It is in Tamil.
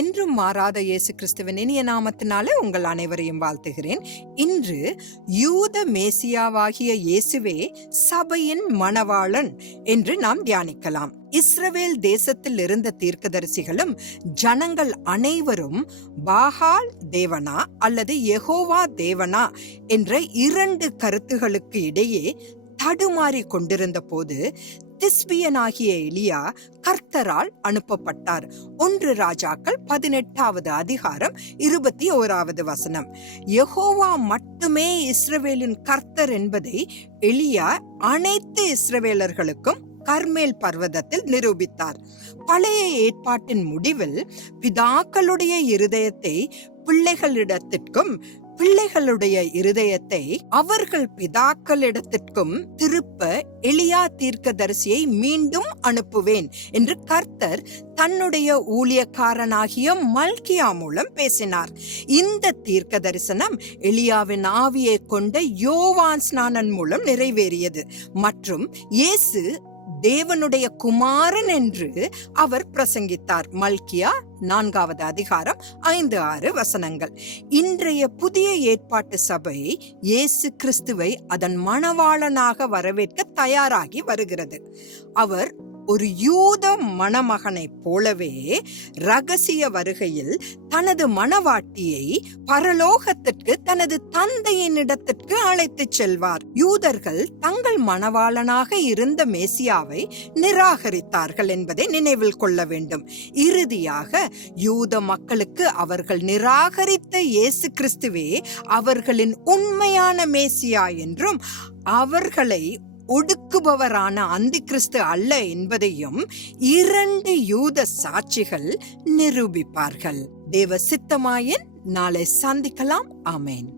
என்றும் மாறாத இயேசு கிறிஸ்துவின் இனிய நாமத்தினாலே உங்கள் அனைவரையும் வாழ்த்துகிறேன். இன்று யூத மேசியாவாகிய இயேசுவே சபையின் மணவாளன் என்று நாம் தியானிக்கலாம். இஸ்ரவேல் தேசத்தில் இருந்த தீர்க்கதரிசிகளும் ஜனங்கள் அனைவரும் பாகால் தேவனா அல்லது யெகோவா தேவனா என்ற இரண்டு கருத்துகளுக்கு இடையே தடுமாறி கொண்டிருந்த போது திஸ்பியனாகிய எலியா கர்த்தரால் அனுப்பப்பட்டார். 1 ராஜாக்கள் 18வது அதிகாரம் 21வது வசனம். யெகோவா மட்டுமே இஸ்ரவேலின் கர்த்தர் என்பதை எலியா அனைத்து இஸ்ரவேலர்களுக்கும் கர்மேல் பர்வதத்தில் நிரூபித்தார். பழைய ஏற்பாட்டின் முடிவில் பிதாக்களுடைய இருதயத்தை பிள்ளைகளிடத்திற்கும் பிள்ளைகளுடைய இருதயத்தை அவர்கள் பிதாக்களிடத்திற்கும் திருப்ப எலியா தீர்க்கதரிசியை மீண்டும் அனுப்புவேன் என்று கர்த்தர் தன்னுடைய ஊழியக்காரனாகிய மல்கியா மூலம் பேசினார். இந்த தீர்க்க தரிசனம் எலியாவின் ஆவியை கொண்ட யோவான் ஸ்நானன் மூலம் நிறைவேறியது மற்றும் இயேசு தேவனுடைய குமாரன் என்று அவர் பிரசங்கித்தார். மல்கியா 4வது அதிகாரம் 5-6 வசனங்கள். இன்றைய புதிய ஏற்பாட்டு சபை இயேசு கிறிஸ்துவை அதன் மணவாளனாக வரவேற்க தயாராகி வருகிறது. அவர் ஒரு யூத மணமகனை போலவே ரகசிய வருகையில் தனது மணவாட்டியை பரலோகத்திற்கு தனது தந்தையின் இடத்திற்கு அழைத்துச் செல்வார். யூதர்கள் தங்கள் மணவாளனாக இருந்த மேசியாவை நிராகரித்தார்கள் என்பதை நினைவில் கொள்ள வேண்டும். இறுதியாக யூத மக்களுக்கு அவர்கள் நிராகரித்த இயேசு கிறிஸ்துவே அவர்களின் உண்மையான மேசியா என்றும் அவர்களை ஒடுக்குபவரான அந்தி கிறிஸ்து அல்ல என்பதையும் 2 யூத சாட்சிகள் நிரூபிப்பார்கள். தேவ சித்தமாயின் நாளை சந்திக்கலாம். ஆமென்.